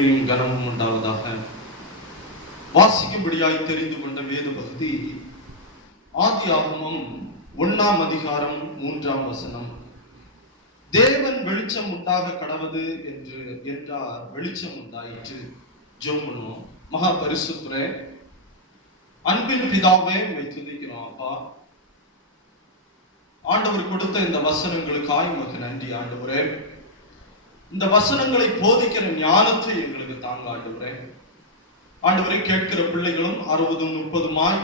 மகிமையும் கனமும் உண்டாவதாக. வாசிக்கும்படியாய் தெரிந்து கொண்ட வேத பகுதி ஆதியாகமம் 1ஆம் அதிகாரம் 3ஆம் வசனம். தேவன் வெளிச்சம் உண்டாக கடவது என்று என்றார், வெளிச்சம் உண்டாயிற்று. ஜெபம் பண்ணுவோம். மகா பரிசுத்தரே, அன்பின் பிதாவே, உம்மை துதிக்கிறோம் அப்பா. ஆண்டவர் கொடுத்த இந்த வசனங்களுக்காய் உமக்கு நன்றி ஆண்டவரே. இந்த வசனங்களை போதிக்கிற ஞானத்தை எங்களுக்கு தாங்க ஆண்டவரே. ஆண்டவரை கேட்கிற பிள்ளைகளும் 60, 30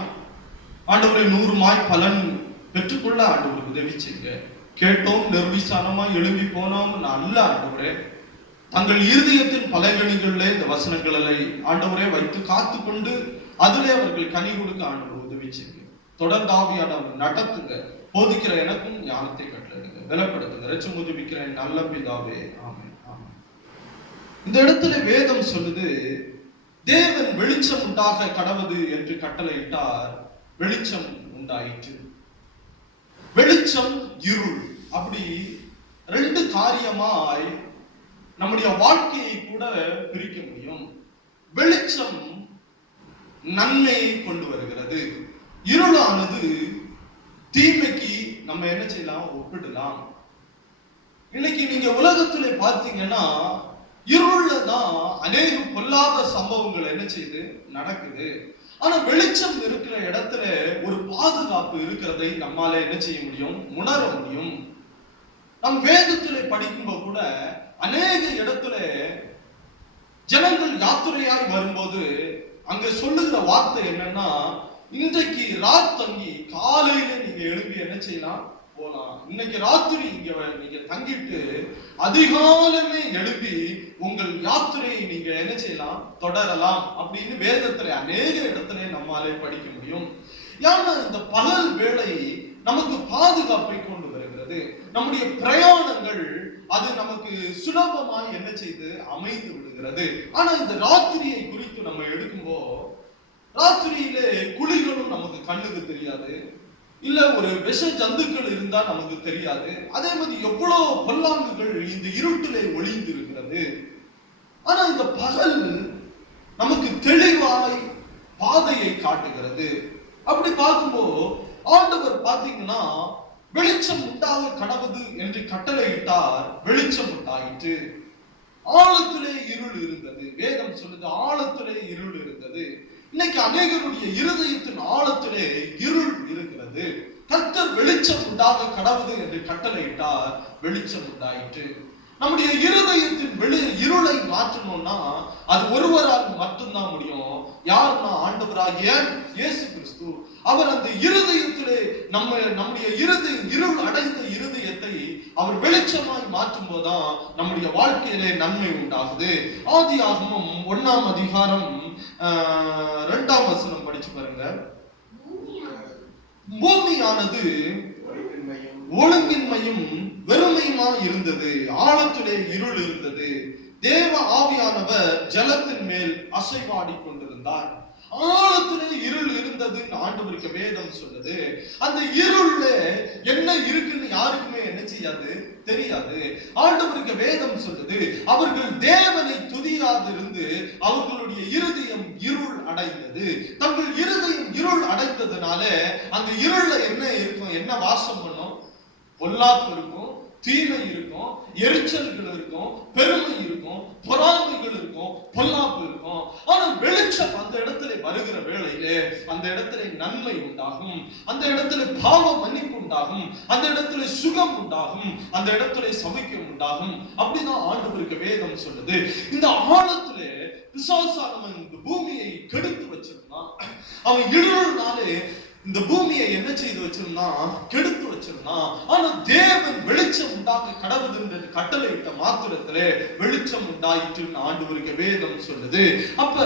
ஆண்டவரை 100 பலன் பெற்றுக்கொள்ள ஆண்டவருக்கு உதவி செய்யுங்க. கேட்டோம் நிர்விசாரமாய் எழும்பி போனோம் அல்ல ஆண்டவரே. தங்கள் இருதயத்தின் பலகணிகளிலே இந்த வசனங்களை ஆண்டவரே வைத்து காத்து கொண்டு அதிலே அவர்கள் கனி கொடுக்க ஆண்டவர் உதவி செய்யுங்க. தொடர்ந்து ஆவியானவர் நடத்துங்க. போதிக்கிற எனக்கும் ஞானத்தை கட்டளையிடுங்க, பலப்படுத்துங்க. ரட்சம் உதவிக்கிற நல்ல பிதாவே, ஆமென், ஆமென். இந்த இடத்துல வேதம் சொல்லுது, தேவன் வெளிச்சம் உண்டாக கடவது என்று கட்டளையிட்டார், வெளிச்சம் உண்டாயிற்று. வெளிச்சம், இருள், அப்படி 2 காரியமாய் நம்முடைய வாழ்க்கையை கூட பிரிக்க முடியும். வெளிச்சம் நன்மையை கொண்டு வருகிறது. இருளானது தீமைக்கு நம்ம என்ன செய்யலாம், ஒப்பிடலாம். இன்னைக்கு நீங்க உலகத்துல பாத்தீங்கன்னா இருள்ல தான் அநேக பொல்லாத சம்பவங்கள் என்ன செய்யுது, நடக்குது. ஆனா வெளிச்சம் இருக்கிற இடத்துல ஒரு பாதுகாப்பு இருக்கிறதை நம்மால என்ன செய்ய முடியும், உணர முடியும். நம் வேதத்துல படிக்கும்போது கூட அநேக இடத்துல ஜனங்கள் யாத்திரையாய் வரும்போது அங்க சொல்லுகிற வார்த்தை என்னன்னா, இன்றைக்கு ராத்தங்கி காலையில நீங்க எழுப்பி என்ன செய்யலாம், போலாம். இன்னைக்கு ராத்திரி இங்க நீங்க தங்கிட்டு அதிகாலமே எழுப்பி உங்கள் யாத்திரையை நீங்க என்ன செய்யலாம், தொடரலாம் அப்படின்னு வேதத்துல அநேக இடத்துல நம்மாலே படிக்க முடியும். ஏன்னா இந்த பகல் வேளை நமக்கு பாதுகாப்பை கொண்டு வருகிறது. நம்முடைய பிரயாணங்கள் அது நமக்கு சுலபமாய் என்ன செய்து அமைந்து விடுகிறது. ஆனா இந்த ராத்திரியை குறித்து நம்ம எடுக்கும்போது, ராத்திரியிலே குழிகளும் நமக்கு கண்ணுக்கு தெரியாது, இல்ல ஒரு விஷ ஜந்துக்கள் இருந்தா நமக்கு தெரியாது. அதே மாதிரி எவ்வளவு பொல்லாங்குகள் இந்த இருட்டிலே ஒளிந்து இருக்கிறது. ஆனா இந்த பகல் நமக்கு தெளிவாய் பாதையை காட்டுகிறது. அப்படி பார்க்கும்போது ஆண்டவர் பாத்தீங்கன்னா வெளிச்சம் உண்டாக கடவுது என்று கட்டளையிட்டார், வெளிச்சம் உண்டாயிற்று. ஆழத்திலே இருள் இருந்தது. வேதம் சொல்லுது, ஆழத்திலே இருள் இருந்தது. இன்னைக்கு அநேகருடைய இருதயத்தின் ஆழத்திலே இருள் இருக்கிறது. கர்த்தர் வெளிச்சம் உண்டாக கடவுது என்று கட்டளையிட்டார், வெளிச்சம் உண்டாயிற்று. நம்முடைய இருதயத்தின் இருளை மாற்றணும்னா அது ஒருவரால் மட்டும்தான் முடியும். யாருன்னா ஆண்டவராகிய இயேசு கிறிஸ்து. அவர் அந்த இருதயத்திலே நம்முடைய இருள் அடைந்த இருதயத்தை அவர் வெளிச்சமாய் மாற்றும் போதுதான் நம்முடைய வாழ்க்கையிலே நன்மை உண்டாகுது. ஆதியாகமம் 1ஆம் அதிகாரம் 2ஆம் வசனம் படிச்சு பாருங்க. பூமியானது ஒழுங்கின்மையும் வெறுமையுமா இருந்தது, ஆழத்திலே இருள் இருந்தது. தேவ ஆவியானவர் ஜலத்தின் மேல் அசைவாடி கொண்டிருந்தார். ஆழத்திலே இருள் இருந்தது ஆண்டவருக்கு வேதம் சொல்லுது. அந்த இருள்ல என்ன இருக்குன்னு யாருக்குமே என்ன செய்யாது, தெரியாது. ஆண்டவருக்கு வேதம் சொல்லுது, அவர்கள் தேவனை துதியாதிருந்து அவர்களுடைய இருதயம் இருள் அடைந்தது. தங்கள் இருதயம் இருள் அடைந்ததுனால அந்த இருள்ல என்ன இருக்கும், என்ன வாசம் பண்ணும், பொல்லாப்பு இருக்கும், தீமை இருக்கும், எரிச்சல்கள் இருக்கும், பெருமை இருக்கும், பொறாமைகள் இருக்கும், பொல்லாப்பு இருக்கும். ஆனா வெளிச்சம் அந்த இடத்துல வருகிற வேளையிலே அந்த இடத்துல நன்மை உண்டாகும், அந்த இடத்துல பாவ மன்னிப்பு உண்டாகும், அந்த இடத்துல சுகம் உண்டாகும், அந்த இடத்துல சமைக்கம் உண்டாகும். அப்படிதான் ஆண்டவருக்கு வேதம் சொல்லுது. இந்த ஆழத்துல பிசாசானவன் இந்த பூமியை கெடுத்து வச்சிருந்தான். அவன் இருள்னாலே இந்த பூமியை என்ன செய்து வச்சிருந்தான், கெடுத்து வச்சிருந்தான். ஆனா தேவன் வெளிச்சம் உண்டாக கடவுள் என்று கட்டளையிட்ட மாத்திரத்திலே வெளிச்சம் உண்டாயிற்று ஆண்டவருக்கு வேதம் சொல்லுது. அப்ப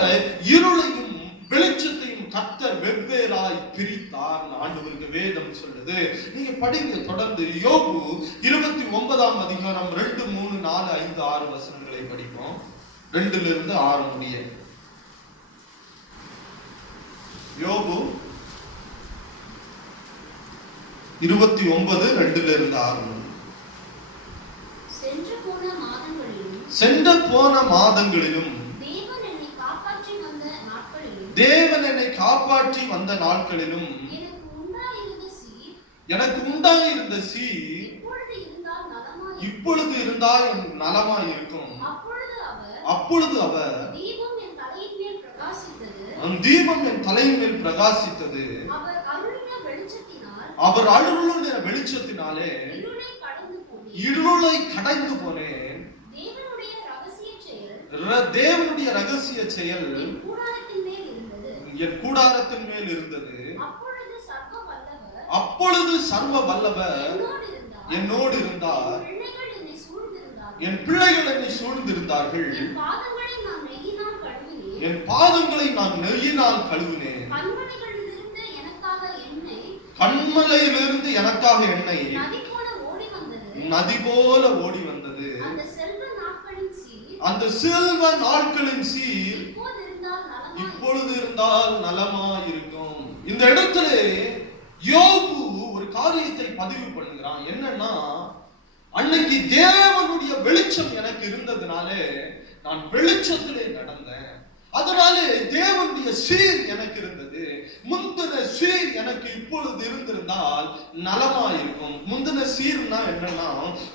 இருளையும் வெளிச்சத்தையும் கர்த்தர் வெவ்வேறாய் பிரித்தார் ஆண்டவருக்கு வேதம் சொல்லுது. நீங்க படிங்க தொடர்ந்து. யோபு 29ஆம் அதிகாரம் 2, 3, 4, 5, 6 வசனங்களை படிப்போம். 2லிருந்து 6 முடிய. யோபு 29, 2லிருந்து 6. சென்ற போன மாதங்களிலும் தேவன் என்னை காப்பாற்றி வந்த நாட்களிலும் எனக்கு உண்டாயிருந்த சீர் இப்பொழுது இருந்தால் நலமாய் இருக்கும். அப்பொழுது அவர் தீபம் என் தலையின் மேல் பிரகாசித்தது. அவர் அருளின வெளிச்சத்தினாலே இருளை கடந்து போனேன். தேவனுடைய ரகசிய செயல் என் கூடாரத்தின் மேல் இருந்தது. அப்பொழுது சர்வ வல்லவர் என்னோடு இருந்தார். என் பிள்ளைகள் என்னை சூழ்ந்திருந்தார்கள். என் பாதங்களை நான் நெய்யினால் கழுவினேன். கண்மலையிலிருந்து எனக்காக எண்ணெய் நதி போல ஓடி வந்தது. அந்த செல்வ நாட்களின் சீர் இப்பொழுது இருந்தால் நலமாய் இருக்கும். இந்த இடத்துல யோபு ஒரு காரியத்தை பதிவு பண்ணுகிறான். என்னன்னா, அன்னைக்கு தேவனுடைய வெளிச்சம் எனக்கு இருந்ததுனாலே நான் வெளிச்சத்திலே நடந்தேன். அதனாலே தேவனுடைய சீர் எனக்கு இருந்தது. முந்தின சீர் எனக்கு இப்பொழுது இருந்திருந்தால் நலமாயிருக்கும். முந்தின சீர்னா என்னன்னா,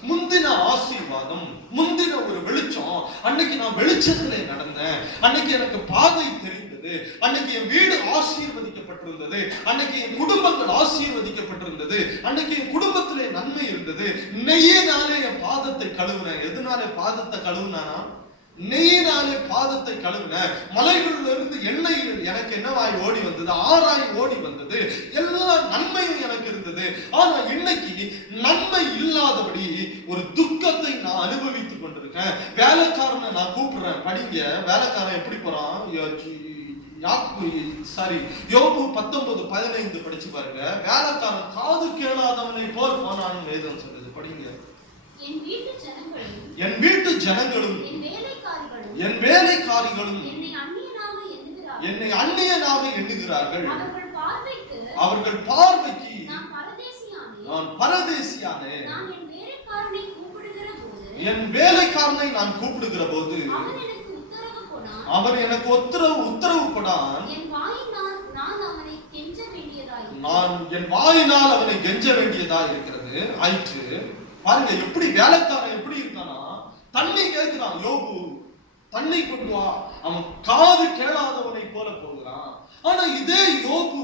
முந்தின ஆசீர்வாதம், முந்தின ஒரு வெளிச்சம். அன்னைக்கு நான் வெளிச்சத்திலே நடந்தேன். அன்னைக்கு எனக்கு பாதை தெரிந்தது. அன்னைக்கு என் வீடு ஆசீர்வதிக்கப்பட்டிருந்தது. அன்னைக்கு என் குடும்பங்கள் ஆசீர்வதிக்கப்பட்டிருந்தது. அன்னைக்கு என் குடும்பத்திலே நன்மை இருந்தது. நெய்யினாலே என் பாதத்தை கழுவுனேன். எதனாலே பாதத்தை கழுவுனானா? நெய்யினாலே பாதத்தை கழுவின. மலைகளில் இருந்து எண்ணெய் எனக்கு என்னவாய் ஓடி வந்தது? ஆறாய் ஓடி வந்தது. எல்லா நன்மையும் எனக்கு இருந்தது. ஆனா இன்னைக்கு நன்மை இல்லாதபடி ஒரு துக்கத்தை நான் அனுபவித்துக் கொண்டிருக்கேன். வேலைக்காரனை நான் கூப்பிடுறேன், படிங்க. வேலைக்காரன் எப்படி போறான்? யோபு 19:15 படிச்சு பாருங்க. வேலைக்காரன் காது கேளாதவனை போல் போனான்னு வேதம் சொல்லுது. படிங்க. என் வீட்டு ஜனங்களும் என் வேலைக்காரிகளும் என்னை அந்நியனாக எண்ணுகிறார்கள். அவர்கள் பார்வைக்கு நான் பரதேசியானேன். என் வேலைக்காரனை நான் கூப்பிடுகிற போது அவன் எனக்கு உத்தரவு கொடான். நான் என் வாயினால் அவனை கெஞ்ச வேண்டியதா இருக்கிறது ஆயிற்று. பாருங்க, எப்படி வேலைக்காரன் எப்படி இருக்கானா? தண்ணி கேட்கிறான் யோபு, தண்ணி கொண்டு வா. அவன் காது கேளாதவனை போல போகிறான். ஆனா இதே யோபு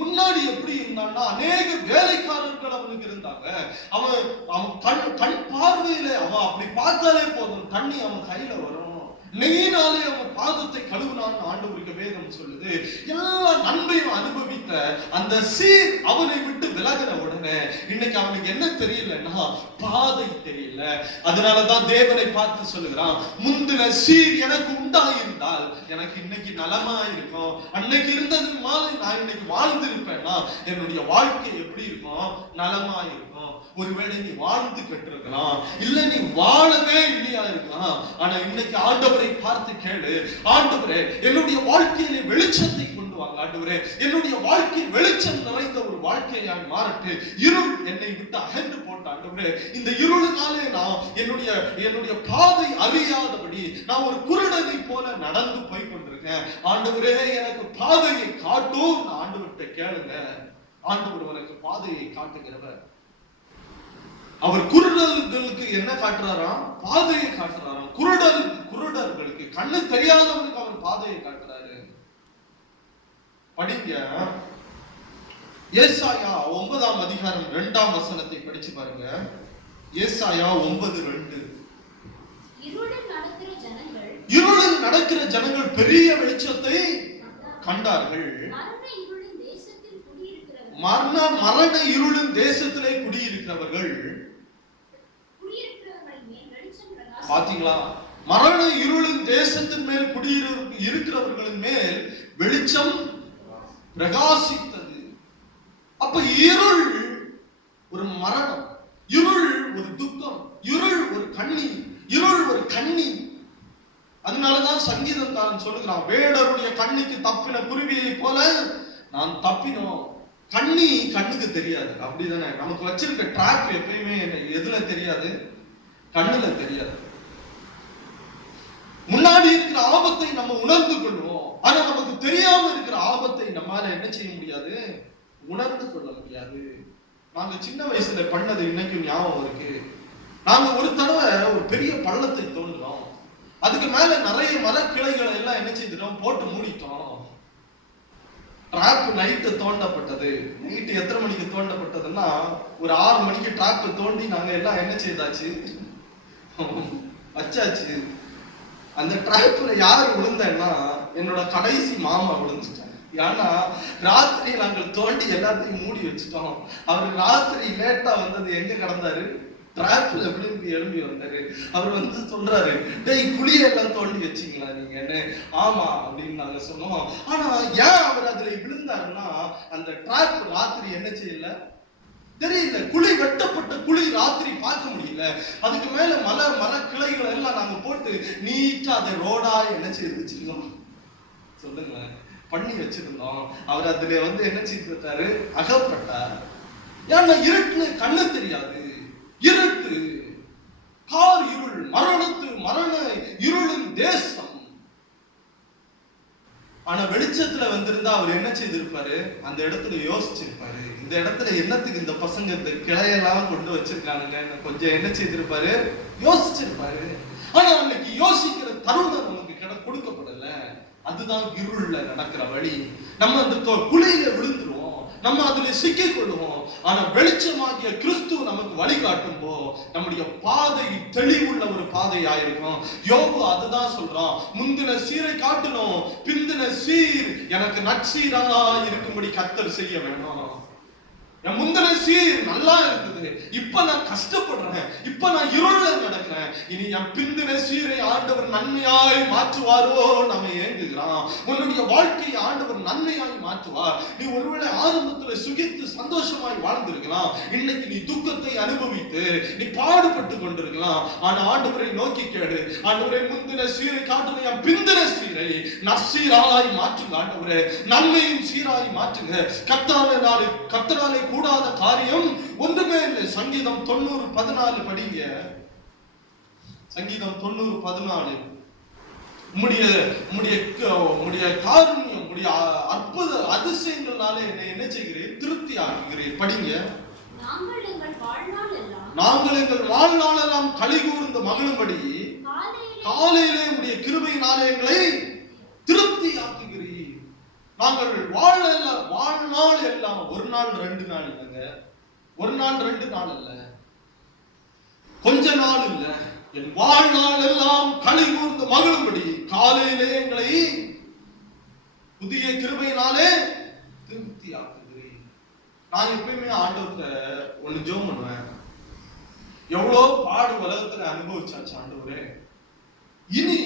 முன்னாடி எப்படி இருந்தான்னா, அநேக வேலைக்காரர்கள் அவனுக்கு இருந்தாங்க. அவன் கண் பார்வையில அவன் அப்படி பார்த்தாலே போதும், தண்ணி அவன் கையில வரும். நெய்யினாலே அவன் பாதத்தை கழுவினான் ஆண்டவருக்கு வேதம் சொல்லுது. எல்லா நன்மையும் அனுபவித்த அந்த சீர் அவனை விட்டு விலகின உடனே இன்னைக்கு அவனுக்கு என்ன தெரியலன்னா, பாதை தெரியல. அதனாலதான் தேவனை பார்த்து சொல்லுகிறான், முந்தின சீர் எனக்கு உண்டாயிருந்தால் எனக்கு இன்னைக்கு நலமா இருக்கும். அன்னைக்கு இருந்தது மாதிரி நான் இன்னைக்கு வாழ்ந்திருப்பேன்னா என்னுடைய வாழ்க்கை எப்படி இருக்கும்? நலமா இருக்கும். ஒருவேளை நீ வாழ்ந்து கட்டிருக்கலாம், இல்ல நீ வாழவே இல்லையா இருக்கலாம். ஆனா இன்னைக்கு ஆண்டவரை பார்த்து கேளு, ஆண்டவரே என்னுடைய வாழ்க்கையில வெளிச்சத்தை கொண்டு வாங்க. ஆண்டவரே என்னுடைய வாழ்க்கை வெளிச்சம் நிறைந்த ஒரு வாழ்க்கையாய் மாறட்டு. இருள் என்னை விட்டு அகன்று போட்ட ஆண்டவரே, இந்த இருளினாலே நான் என்னுடைய பாதை அறியாதபடி நான் ஒரு குருடனை போல நடந்து போய் கொண்டிருக்கேன். ஆண்டவரே எனக்கு பாதையை காட்டும். ஆண்டவர்கிட்ட கேளுங்க. ஆண்டவர் உனக்கு பாதையை காட்டுகிறவர். அவர் குருடர்களுக்கு என்ன காட்டுறாராம்? பாதையை காட்டுறாராம். குருடர்களுக்கு, கண்ணு தெரியாதவனுக்கு அவர் பாதையை காட்டுறாரு. படிங்க. ஏசாயா 9ஆம் அதிகாரம் 2ஆம் வசனத்தை படிச்சு பாருங்க. ஏசாயா 9:2. இருளில் நடக்கிற ஜனங்கள் பெரிய வெளிச்சத்தை கண்டார்கள். மரண இருளின் தேசத்திலே குடியிருக்கிறவர்கள், பாத்தீங்களா? மரண இருளின் தேசத்தின் மேல் குடியிருக்கிறவர்களின் மேல் வெளிச்சம் பிரகாசித்தது. அப்ப இருள் ஒரு மரணம், இருள் ஒரு துக்கம், இருள் ஒரு கண்ணீர், இருள் ஒரு கண்ணீர். அதனாலதான் சங்கீதக்காரன் சொல்லுகிறான், வேடருடைய கண்ணுக்கு தப்பின குருவியை போல நான் தப்பினோம். கண்ணுக்கு தெரியாது, அப்படிதானே? நமக்கு வச்சிருக்க டிராப் எப்பயுமே எதுல தெரியாது? கண்ணுல தெரியாது. முன்னாடி இருக்கிற ஆபத்தை நம்ம உணர்ந்து கொள்வோம். ஆனா நமக்கு தெரியாம இருக்கிற ஆபத்தை நம்மால என்ன செய்ய முடியாது, உணர்ந்து கொள்ள முடியாது. நாங்க சின்ன வயசுல பண்ணது இன்னைக்கும் ஞாபகம் இருக்கு. நாங்க ஒரு தடவை ஒரு பெரிய பள்ளத்தை தோண்டுறோம். அதுக்கு மேல நிறைய மரக்கிளைகளை எல்லாம் என்ன செய்துட்டோம், போட்டு மூடிட்டோம். டிராப் நைட்டு தோண்டப்பட்டது. நைட்டு எத்தனை மணிக்கு தோண்டப்பட்டதுன்னா ஒரு 6 மணிக்கு டிராப் தோண்டி நாங்க எல்லாம் என்ன செய்தாச்சு, வச்சாச்சு. அந்த டிராப்ல யாரு விழுந்தேன்னா என்னோட கடைசி மாமா விழுந்துட்டாங்க. ஏன்னா ராத்திரி நாங்கள் தோண்டி எல்லாத்தையும் மூடி வச்சுட்டோம். அவர் ராத்திரி லேட்டா வந்தது எங்க கிடந்தாரு, டிராப்ல விழும்பி எழும்பி வந்தாரு. அவர் சொல்றாரு, டேய் குழியெல்லாம் தோண்டி வச்சிங்களா நீங்க? ஆமா அப்படின்னு நாங்க சொன்னோம். ஆனா ஏன் அவர் அதுல விழுந்தாருன்னா, அந்த டிராப் ராத்திரி என்ன செய்யல தெரியல. குழி வெட்டப்பட்ட குழி ராத்திரி பார்க்க முடியல. அதுக்கு மேல மர கிளைகளை எல்லாம் நாங்க போட்டு நீட்டா அதை ரோடா என்ன செய்து வச்சிருந்தோம், சொல்லுங்க, பண்ணி வச்சிருந்தோம். அவர் அதுல என்ன செய்தாரு, அகப்பட்டார். ஏன்னா இருட்டுல கண்ணு தெரியாது, இருட்டு, கார் இருள், மரண இருளின் தேசம். ஆனா வெளிச்சத்துல வந்திருந்தா அவர் என்ன செய்திருப்பாரு, அந்த இடத்துல யோசிச்சிருப்பாரு, இந்த இடத்துல என்னத்துக்கு இந்த பசங்க இந்த கிளையெல்லாம் கொண்டு வச்சிருக்கானுங்க, கொஞ்சம் என்ன செய்திருப்பாரு, யோசிச்சிருப்பாரு. ஆனா அன்னைக்கு யோசிக்கிற தருணம் நமக்கு கொடுக்கப்படல. அதுதான் இருள்ல நடக்கிற வழி. நம்ம அந்த குழியில விழுந்துருவோம், நம்ம அதுல சிக்கிக் கொள்ளுவோம். ஆனா வெளிச்சமாகிய கிறிஸ்து நமக்கு வழிகாட்டும் போ நம்முடைய பாதை தெளிவுள்ள ஒரு பாதையாயிருக்கும். யோபு அதுதான் சொல்றான், முந்தின சீரை காட்டணும், பிந்தின சீர் எனக்கு நற்சீரா இருக்கும்படி கர்த்தர் செய்ய வேணும். என் முந்தின சீர் நல்லா இருக்குது, இப்ப நான் கஷ்டப்படுறேன், இப்ப நான் இருள்ல நடக்கிறேன். இனி என் பிந்தின சீரை ஆண்டவர் நன்மையாய் மாற்றுவாரோ நம்ம ஏங்குகிறான். உன்னுடைய வாழ்க்கையை ஆண்டவர் நன்மையாய் மாற்றுவார். நீ ஒருவேளை ஆரம்பத்துல சுகித்து சந்தோஷமாய் வாழ்ந்திருக்கலாம், இன்னைக்கு நீ துக்கத்தை அனுபவித்து நீ பாடுபட்டு கொண்டிருக்கலாம். ஆனா ஆண்டவரை நோக்கி கேடு, ஆண்டவரை முந்தின சீரை காட்டுங்க, என் பிந்தின சீரை நற்சீராய் மாற்றுங்க ஆண்டவரே, நன்மையின் சீராய் மாற்றுங்க. கர்த்தராலே கூடாத காரியம் ஒன்றுமே இல்லை. சங்கீதம் 90:14 படிங்க. சங்கீதம் 90:14. உம்முடைய காருண்யம், உம்முடைய அற்புத அதிசயங்களாலே என்னை என்ன செய்கிறீர், திருப்தி ஆக்குகிறீர். படிங்க. நாங்கள் எங்கள் வாழ்நாளெல்லாம் களி கூர்ந்து மகிழும்படி காலையிலே உம்முடைய கிருபையினாலே எங்களை திருப்தி ஆக்குகிறீர். நாங்கள் வாழ்நாள் எல்லாம், ஒரு நாள் 2 நாள் இல்லைங்க, ஒரு நாள் 2 நாள் இல்ல, கொஞ்ச நாள் இல்ல, என் வாழ்நாள் எல்லாம் களி கூர்ந்து மகிழும்படி காலையிலே எங்களை புதிய கிருபையினாலே திருப்தி ஆக்குகிறேன். நான் எப்பயுமே ஆண்டவர்கிட்ட ஒண்ணு ஜெபம் பண்ணுவேன், எவ்வளோ பாடு உலகத்துல அனுபவிச்சாச்சு ஆண்டவரே, இனி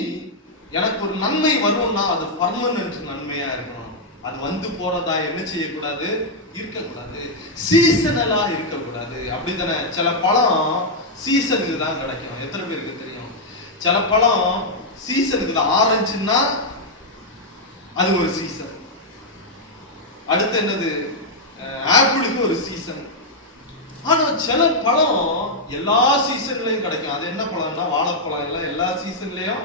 எனக்கு ஒரு நன்மை வரும்னா அது பர்மனன்ட் நன்மையா இருக்கணும். அது வந்து போறதா என்ன செய்யக்கூடாது, இருக்கக்கூடாது, சீசனலா இருக்கக்கூடாது. அப்படித்தானே? சில பழம் சீசனுக்கு தான் கிடைக்கும். எத்தனை பேருக்கு தெரியும்? சில பழம் சீசனுக்கு தான். ஆரஞ்சுன்னா அது ஒரு சீசன். அடுத்து என்னது, ஆப்பிளுக்கு ஒரு சீசன். ஆனா சில பழம் எல்லா சீசன்லயும் கிடைக்கும். அது என்ன பழம்னா வாழைப்பழம். எல்லாம் எல்லா சீசன்லயும்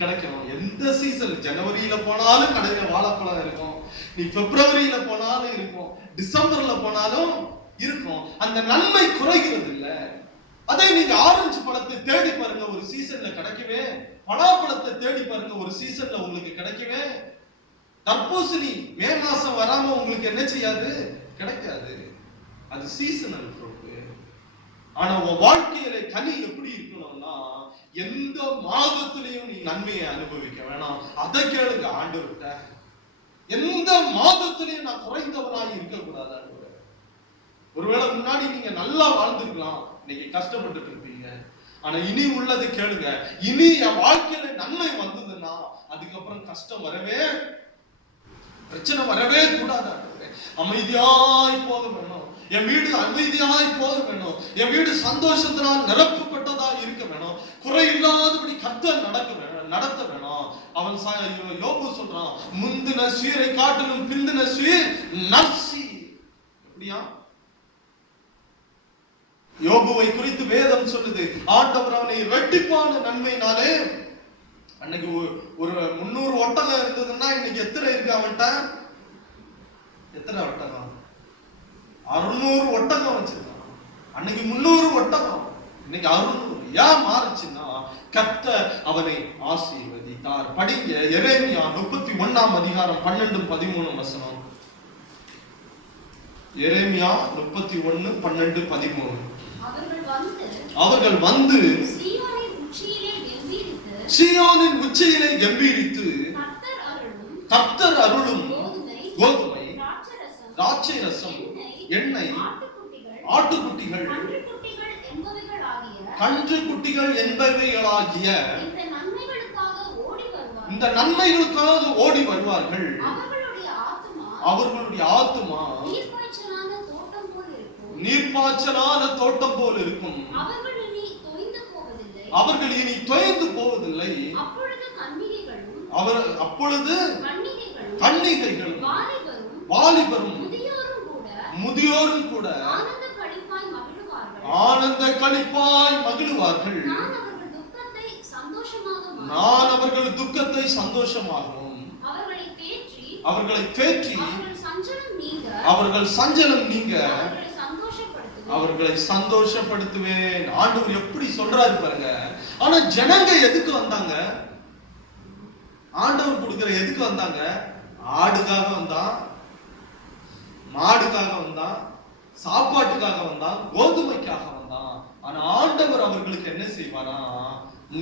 கிடைக்கும். எந்த சீசன், ஜனவரியில போனாலும் கடையில வாழைப்பழம் இருக்கும், நீ பிப்ரவரியில போனாலும் இருக்கும், டிசம்பர்ல போனாலும் இருக்கும். அந்த நன்மை குறைகிறது இல்ல. அதே நீங்க ஆரஞ்சு பழத்தை தேடி பாருங்க, ஒரு சீசன்ல கிடைக்கவே. பலாப்பழத்தை தேடி பாருங்க, ஒரு சீசன்ல உங்களுக்கு கிடைக்கவே. தர்பூசணி மே மாசம் வராம உங்களுக்கு என்ன செய்யாது, கிடைக்காது. அது சீசனல் ஃப்ரூட். ஆனா உன் வாழ்க்கையில கனி எப்படி இருக்கணும்னா, எந்த மாதத்திலையும் நீ நன்மையை அனுபவிக்க வேணாம். அதை கேளுங்க ஆண்டவர்கிட்ட. எந்த மாதத்திலையும் நான் குறைந்தவனாய் இருக்கக்கூடாது ஆண்டவரே. ஒருவேளை முன்னாடி நீங்க நல்லா வாழ்ந்துருக்கலாம், இன்னைக்கு கஷ்டப்பட்டு இருப்பீங்க. ஆனா இனி உள்ளது கேளுங்க, இனி என் வாழ்க்கையில நன்மை வந்ததுன்னா அதுக்கப்புறம் கஷ்டம் வரவே, பிரச்சனை வரவே கூடாது ஆண்டவரே. அமைதியாய் போக வேணும், என் வீடு அமைதியாய் போக வேணும், என் வீடு சந்தோஷத்தினால் நிரப்பப்பட்டதா இருக்க வேணும், குறை இல்லாதபடி கர்த்தர் நடத்த வேணும். அவன் யோபு சொல்றான், முந்தின சீரை காட்டிலும் பிந்தின சீர் நற்சீர். எப்படியா? யோபுவை குறித்து வேதம் சொல்லுது, ஆண்டவர் அவனை இரட்டிப்பான நன்மையினாலே அன்னைக்கு ஒரு 300 ஒட்டகம் இருந்ததுன்னா இன்னைக்கு எத்தனை இருக்கு அவன்கிட்ட? எத்தனை ஒட்டகம்? 600 ஒட்டகம் வச்சிருக்கான். அன்னைக்கு 300 ஒட்டகம், இன்னைக்கு 600. ஏன் மாறுச்சுன்னா கர்த்தர் அவனை ஆசீர்வதித்தார். படிங்க எரேமியா 31ஆம் அதிகாரம் 12 13 வசனம். எரேமியா 31 12 13. அவர்கள் வந்து சீயோனின் உச்சியிலே கம்பீரித்து கர்த்தர் அருளும் கோதுமை, திராட்சைரசம், எண்ணெய், ஆட்டுக்குட்டிகள், கன்றுக்குட்டிகள் என்பவைகளாகிய இந்த நன்மைகளுக்காக ஓடி வருவார்கள். அவர்களுடைய ஆத்துமா நீர்ப்பாய்ச்சலான தோட்டம் போல் இருக்கும். அவர்கள் இனி தொய்ந்து போவதில்லை. அப்பொழுது கன்னிகைகளும் வாலிபரும் முதியோரும் கூட ஆனந்த களிப்பாய் மகிழுவார்கள். நான் அவர்கள் துக்கத்தை சந்தோஷமாகவும் அவர்களை தேற்றி அவர்கள் சஞ்சலம் நீங்க அவர்களை சந்தோஷப்படுத்துவேன். ஆண்டவர் எப்படி சொல்றாரு பாருங்க. ஆனா ஜனங்க எதுக்கு வந்தாங்க? ஆண்டவர் கொடுக்கிற எதுக்கு வந்தாங்க? ஆடுக்காக வந்தா, மாடுக்காக வந்தா, சாப்பாட்டுக்காக வந்தா, கோதுமைக்காக வந்தான். ஆனா ஆண்டவர் அவர்களுக்கு என்ன செய்வாரா?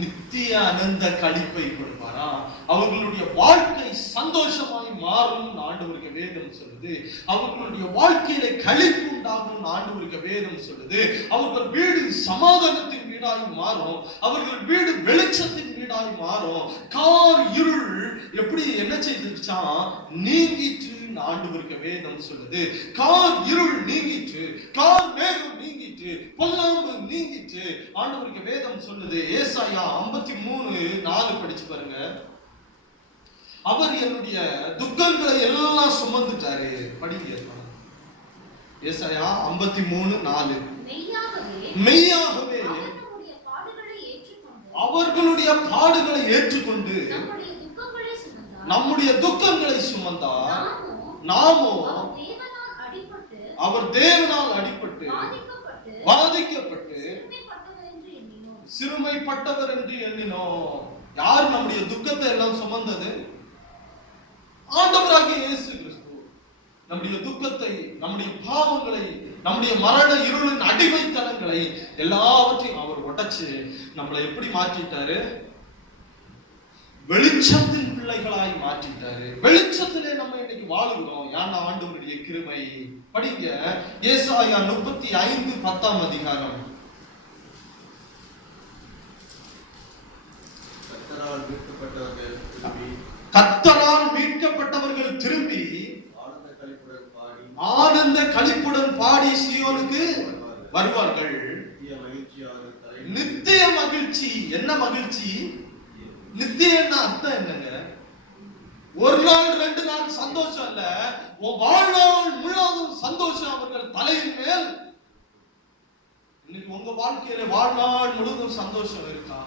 நித்திய அனந்த களிப்பை கொடுப்பாரா? அவர்களுடைய வாழ்க்கை சந்தோஷமாய் மாறும். ஆண்டவருக்கு வேதம் சொல்லுது. அவர்களுடைய வாழ்க்கையில களிப்பு உண்டாகும். ஆண்டவருக்கு வேதம் சொல்லுது. அவர்கள் வீடு சமாதானத்தின் வீடாய் மாறும். அவர்கள் வீடு வெளிச்சத்தின் வீடாய் மாறும். கார் இருள் எப்படி என்ன செய்துச்சா? நீங்கிற்று. ஆண்டவருக்கு வேதம் சொல்லுது. கார் இருள் நீங்கிற்று, கார் மேகம் நீங்கிற்று, பொல்லாம்பு நீங்கிற்று. ஆண்டவருக்கு வேதம் சொல்லுது. ஏசாயா 53:4 படிச்சு பாருங்க. அவர் என்னுடைய துக்கங்களை எல்லாம் சுமந்துட்டாரு. படிங்க. ஏசாயா 53:4. மெய்யாகவே அவர்களுடைய பாடுகளை ஏற்றுக்கொண்டு நம்முடைய துக்கங்களை சுமந்தார். நாமோ அவர் தேவனால் அடிபட்டு பாதிக்கப்பட்டு சிறுமைப்பட்டவர் என்று எண்ணினோம். யார் நம்முடைய துக்கத்தை எல்லாம் சுமந்தது? ஆண்டவராகிய இயேசு கிறிஸ்து. நம்முடைய துக்கத்தை, நம்முடைய பாவங்களை, நம்முடைய மரண இருளின் அடிமைத்தனங்களை எல்லாவற்றையும் அவர் உடைச்சு நம்மளை எப்படி மாற்றிட்டாரு? வெளிச்சத்தின் பிள்ளைகளாய் மாற்றிட்டாரு. வெளிச்சத்திலே நம்ம இன்னைக்கு வாழுகிறோம். யானா ஆண்டவருடைய கிருபை. படிங்க ஏசாயா 35:10 அதிகாரம். கர்த்தரால் மீட்கப்பட்டவர்கள் திரும்பி ஆனந்த களிப்புடன் பாடி சீயோனுக்கு வருவார்கள். நித்திய மகிழ்ச்சி. என்ன மகிழ்ச்சி? நித்தியம்னா அர்த்தம் என்னங்க? ஒரு நாள் 2 நாள் சந்தோஷம் இல்ல, வாழ்நாள் முழுவதும் சந்தோஷம் அவர்கள் தலையின் மேல். இன்னைக்கு உங்க வாழ்க்கையில வாழ்நாள் முழுவதும் சந்தோஷம் இருக்கா?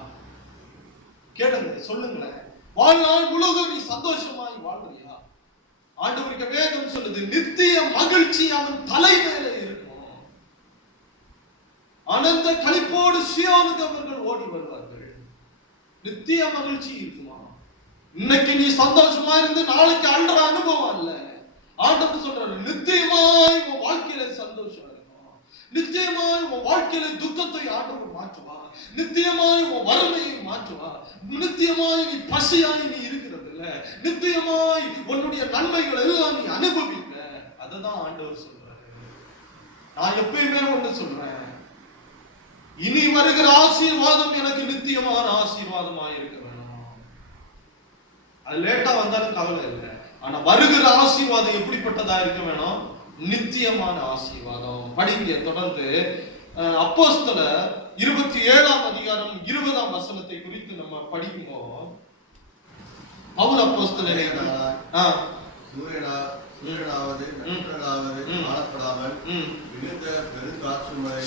கேளுங்க, சொல்லுங்களேன். வாழ்நாள் முழுவதும் நீ சந்தோஷமாய் வாழ்றியா? ஆண்டவருக்கு வேதம் சொல்லுது, நித்திய மகிழ்ச்சி அவன் தலை மேல இருக்கும். ஆனந்த களிப்போடு சீயோனுக்கு அவர்கள் ஓடி வருவார்கள். நித்திய மகிழ்ச்சி இருக்குமா? இன்னைக்கு நீ சந்தோஷமா இருந்து நாளைக்கு அல்ற அனுபவம் அல்ல. ஆண்டவர் சொல்றாரு, நித்தியமாய் உன் வாழ்க்கையில சந்தோஷம் இருக்கும். நித்தியமாய் உன் வாழ்க்கையில துக்கத்தை ஆண்டவர் மாற்றுவா. நித்தியமாய் உன் வறுமையை மாற்றுவா. நித்தியமாய் நீ பசியாய் நீ இருக்கிறது இல்ல, நித்தியமாய் உன்னுடைய நன்மைகள் எல்லாம் நீ அனுபவிக்க. அததான் ஆண்டவர் சொல்றாரு. நான் எப்பயுமே ஒன்று சொல்றேன், இனி வருகிற ஆசீர்வாதம் எனக்கு நித்தியமான ஆசீர்வாதமாக இருக்க வேணும். அது லேட்டா வந்தாலும் கவலை இல்லை. ஆனா வருகிற ஆசீர்வாதம் எப்படிப்பட்டதா இருக்க வேணும்? நித்தியமான ஆசீர்வாதம். படிங்க தொடர்ந்து. அப்போஸ்தலர் 27ஆம் அதிகாரம் 20ஆம் வசனத்தை குறித்து நம்ம படிக்கும்போது, பவுல் அப்போஸ்தலர்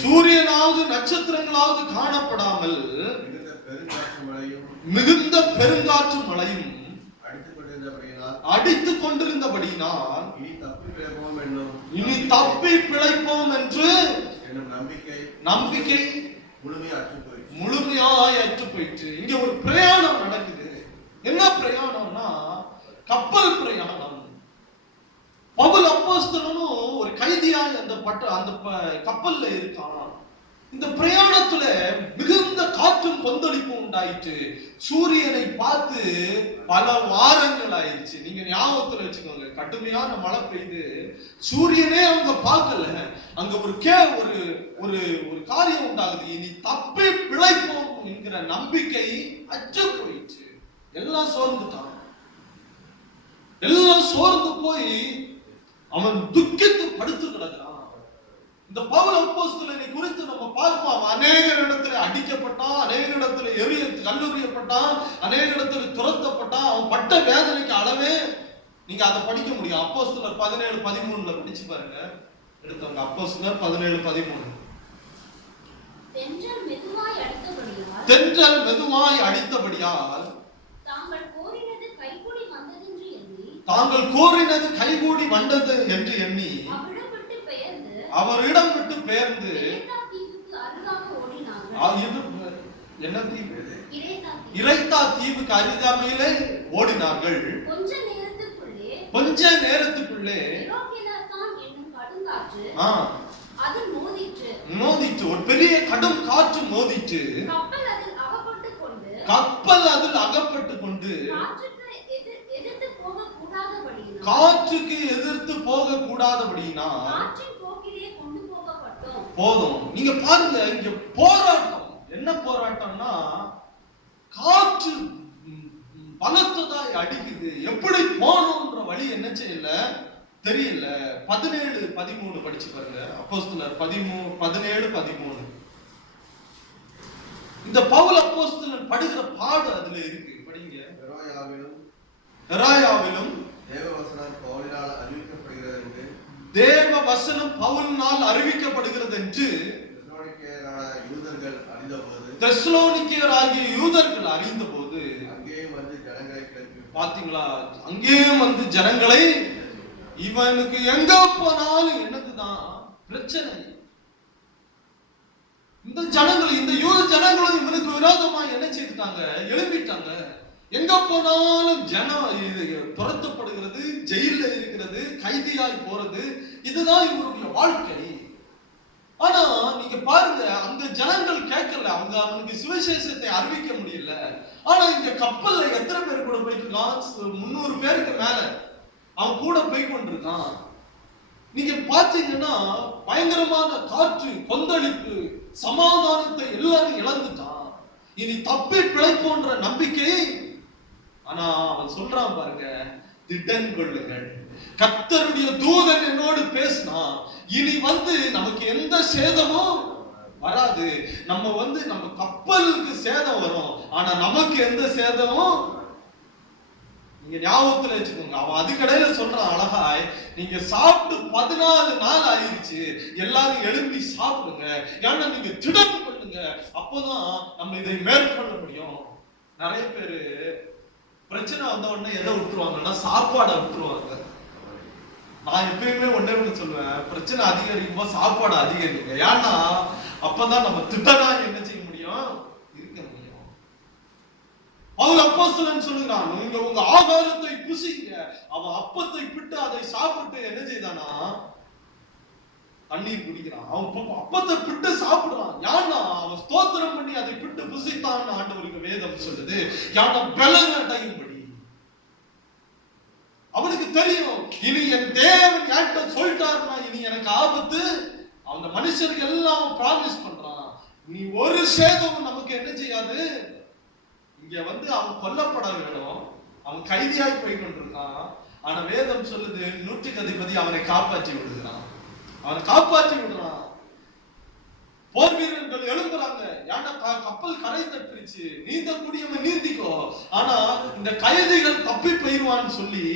சூரியனாவது நட்சத்திரங்களாவது காணப்படாமல் மிகுந்த பெருங்காற்று மழையும் அடித்துக் கொண்டிருந்தபடியினால் இனி தப்பி பிழைப்போம் என்று நம்பிக்கை முழுமையாய் அற்று போயிற்று. இங்க ஒரு பிரயாணம் நடக்குது. என்ன பிரயாணம்னா கப்பல் பிரயாணம். பவுல் அப்போஸ்தலனும் ஒரு கைதியாய் அந்த கப்பல்ல இருக்கான். இந்த பிரயாணத்துல மிகுந்த காற்றும் கொந்தளிப்பும் உண்டாயிற்று. சூரியனை பார்த்து பல வாரங்கள் ஆயிடுச்சு. நீங்க ஞாபகத்துல வச்சுக்கோங்க, கடுமையான மழை பெய்து சூரியனே அவங்க பார்க்கல. அங்க ஒரு காரியம் உண்டாகுது. இனி தப்பி பிழைப்போம் என்கிற நம்பிக்கை அற்று போயிடுச்சு. எல்லாம் சோர்ந்துட்டான். எல்லாம் சோர்ந்து போய் அவன் துக்கித்து படுத்து கிடக்கிறான். இந்த பவுல் அப்போஸ்தலனை குறித்து நம்ம பார்ப்போம். அநேக இடத்துல அடிக்கப்பட்டான், அநேக இடத்துல கல்லூரியப்பட்டான், அநேக இடத்துல துரத்தப்பட்டான். அவன் பட்ட வேதனைக்கு அளவே நீங்க அதை படிக்க முடியும். அப்போஸ்தலர் 17:13 படிச்சு பாருங்க. எடுத்தவங்க அப்போஸ்தலர் 17:13. தென்றல் மெதுவாய் அடித்தபடியால் தாங்கள் கோரினது கைகூடி வந்தது என்று எண்ணி அவரிடம் விட்டு பெயர்ந்து என்ன தீவு? இறைத்தா தீவுக்கு அருகாமையிலே ஓடினார்கள். கொஞ்ச நேரத்துக்குள்ளே மோதிட்டு ஒரு பெரிய கடும் காற்று மோதிட்டு கப்பல் அதில் அகப்பட்டு கொண்டு காற்றுக்கு எதிர்த்து போக கூடாதபடினா போதும். நீங்க பாருங்க, இங்க போராட்டம். என்ன போராட்டம்னா காற்று பலத்ததாய் அடிக்குது. எப்படி போகணும்ன்ற வழி என்ன செய்யல தெரியல. 17:13 படிச்சு பாருங்க. அப்போஸ்தலர் 17:13. இந்த பவுல் அப்போஸ்தலன் படுகிற பாடு அதுல இருக்கு. படிங்க. எராயாவிலும் தேவ வசனம் பவுலினால் அறிவிக்கப்படுகிறது என்று தெசலோனிக்கேயராகிய யூதர்கள் அறிந்தபோது பாத்தீங்களா, அங்கேயும் வந்து ஜனங்களை இவனுக்கு எங்க போனாலும் என்னதுதான் பிரச்சனை. இந்த யூத ஜனங்களும் இவனுக்கு விரோதமா என்ன செய்துட்டாங்க? எழும்பிட்டாங்க. எங்க போனாலும் துரத்தப்படுகிறது, ஜெயில இருக்கிறது, கைதியாய் போறது, இதுதான் இவருடைய வாழ்க்கை. ஆனா நீங்க பாருங்க, அங்க ஜனங்கள் கேட்கல, அவனுக்கு சுவிசேஷத்தை அறிவிக்க முடியல. ஆனா இங்க கப்பல்ல எத்தனை பேர் கூட போயிட்டு இருக்கான்? 300 பேருக்கு மேல அவன் கூட போய் கொண்டிருக்கான். நீங்க பாத்தீங்கன்னா பயங்கரமான காற்று கொந்தளிப்பு, சமாதானத்தை எல்லாரும் இழந்துட்டான். இனி தப்பி பிழைப்போன்ற நம்பிக்கை. ஆனா அவன் சொல்றான் பாருங்க, திடன் கொள்ளுங்கள், கர்த்தருடைய தூதன் என்னோடு பேசினா இனி நமக்கு எந்த சேதமும் வராது. நம்ம கப்பலுக்கு சேதம் வரும், ஆனா நமக்கு எந்த சேதமும். நீங்க ஞாபகத்துல வச்சுக்கோங்க, அவன் அதுக்கடையில சொல்றான் அழகாய், நீங்க சாப்பிட்டு 14 நாள் ஆயிடுச்சு, எல்லாரும் எழுப்பி சாப்பிடுங்க, ஏன்னா நீங்க திடன் பண்ணுங்க, அப்போதான் நம்ம இதை மேற்கொள்ள முடியும். நிறைய பேரு பிரச்சனை வந்த உடனே எதை விட்டுருவாங்கன்னா சாப்பாடை விட்டுருவாங்க. நான் எப்பயுமே ஒண்ணு சொல்லுவேன், பிரச்சனை அதிகரிக்கும்போது சாப்பாடு அதிகரிங்க. ஏன்னா அப்பதான் நம்ம திட்டனா என்ன செய்ய முடியும், இருக்க முடியும். பவுல் அப்போஸ்தலன் சொல்லுகிறான், நீங்க உங்க ஆகாரத்தை புசிங்க. அவன் அப்பத்தை பிட்டு அதை சாப்பிட்டு என்ன செய்தானா, தண்ணீர் குடிக்கிறான். அவன் அப்பத்தை பிட்டு சாப்பிடுறான். யானா அவன் ஸ்தோத்திரம் பண்ணி அதை பிட்டு புசித்தான் ஆண்டவருக்கு வேதம் சொல்லுது. யானா பலன் அடையும்படி. அவனுக்கு தெரியும், இனி என் தேவன் யார்கிட்ட சொல்லிட்டாருன்னா இனி எனக்கு ஆபத்து. அந்த மனுஷருக்கு எல்லாம் ப்ராமிஸ் பண்றான், நீ ஒரு சேதமும் நமக்கு என்ன செய்யாது. இங்க அவன் கொல்லப்பட வேணும், அவன் கைதியாய் போய் கொண்டிருக்கான். ஆனா வேதம் சொல்லுது, 100க்கு அதிபதி அவனை காப்பாற்றி விடுகிறான், அவனை காப்பாற்றி விடுறான். போர் வீரர்கள் எழும்புறாங்க, ஏன்னா கப்பல் கரை தட்டுருச்சு, நீந்த கூடியவன் நீந்திக்கோ. ஆனா இந்த கைதிகள் தப்பி போயிருவான்னு சொல்லி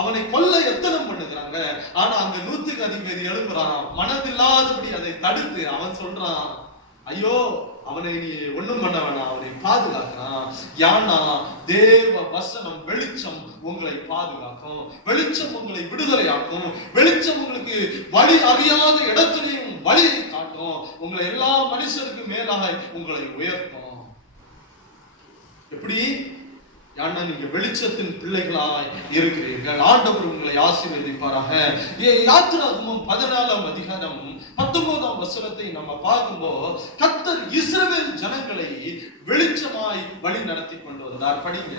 அவனை கொல்ல எத்தனம் பண்ணுகிறாங்க. ஆனா அங்க 100க்கு அதிபதி எழும்புறான், மனதில்லாதபடி அதை தடுத்து அவன் சொல்றான், ஐயோ அவனை நீ ஒண்ணும் பண்ண வேணாம், அவனை பாதுகாக்கிறான். ஏன்னா தேவ வசனம் வெளிச்சம் உங்களை பாதுகாக்கும், வெளிச்சம் உங்களை விடுதலையாக்கும், வெளிச்சம் உங்களுக்கு வழி அறியாத இடத்திலையும் வழியை காட்டும், உங்களை எல்லா மனுஷருக்கு மேலாக உங்களை உயர்த்தும். எப்படி? ஏன்னா நீங்க வெளிச்சத்தின் பிள்ளைகளாய் இருக்கிறீர்கள். ஆண்டவர் உங்களை ஆசீர்வதிப்பாராக. யாத்திராகமம் 14ஆம் அதிகாரம் 19ஆம் வசனத்தை நம்ம பார்க்கும்போது கர்த்தர் இஸ்ரவேல் ஜனங்களை வெளிச்சமாய் வழி நடத்தி கொண்டு வந்தார். படிங்க.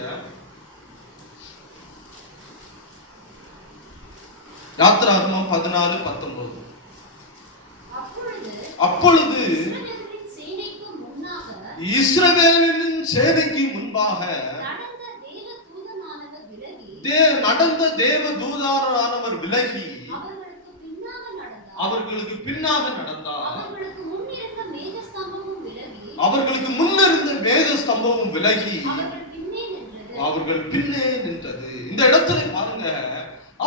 யாத்திராகமம் 14:19. அப்பொழுது இஸ்ரவேலின் சேனைக்கு முன்பாக நடந்த தேவ தூதனானவர் விலகி அவர்களுக்கு பின்னாக நடந்தார். அவர்களுக்கு முன்னிருந்த மேக ஸ்தம்பமும் விலகி அவர்கள் பின்னே நின்றது. இந்த இடத்துல பாருங்க,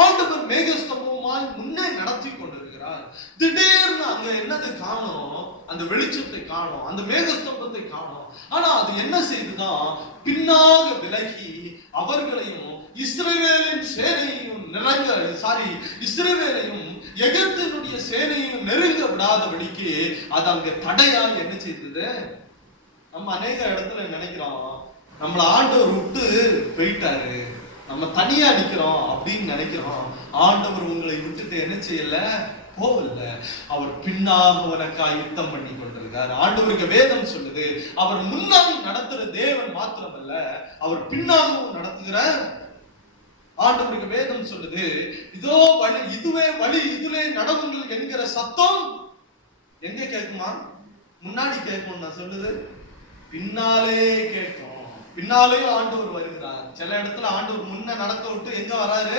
ஆண்டவர் மேக ஸ்தம்பமாய் முன்னே நடத்தி கொண்டிருக்கிறார். திடீர்னு அங்க என்னது காணோம்? அந்த வெளிச்சத்தை காணோம், அந்த மேக ஸ்தம்பத்தை காணோம். ஆனா அது என்ன செய்துதான் பின்னாக விலகி அவர்களையும் இஸ்ரவேலின் சேனையையும் இஸ்ரவேலையும் எகிப்தினுடைய சேனையும் நெருங்க விடாதபடிக்கு அது அங்க தடையால் என்ன செய்தது? நம்ம அநேக இடத்துல நினைக்கிறோம் நம்மள ஆண்டவர் விட்டு போயிட்டாரு, நம்ம தனியா நிக்கிறோம் அப்படின்னு நினைக்கிறோம். ஆண்டவர் உங்களை விட்டுட்டு என்ன செய்யல, போகல. அவர் பின்னாக உனக்காக யுத்தம் பண்ணி கொண்டிருக்கார். ஆண்டவருக்கு வேதம் சொல்லுது, அவர் முன்னாடி நடத்துற தேவன் மாத்திரமல்ல, அவர் பின்னாகவும் நடத்துகிற ஆண்டவருக்கு வேதம் சொல்லுது. இதோ வழி, இதுவே வழி, இதுவே நடவுங்கள் என்கிற சத்தம் எங்க கேட்குமா? முன்னாடி கேட்கும். நான் சொல்லுது பின்னாலே கேட்கும். பின்னாலே ஆண்டவர் வருகிறார். சில இடத்துல ஆண்டவர் முன்ன நடக்க விட்டு எங்க வராரு?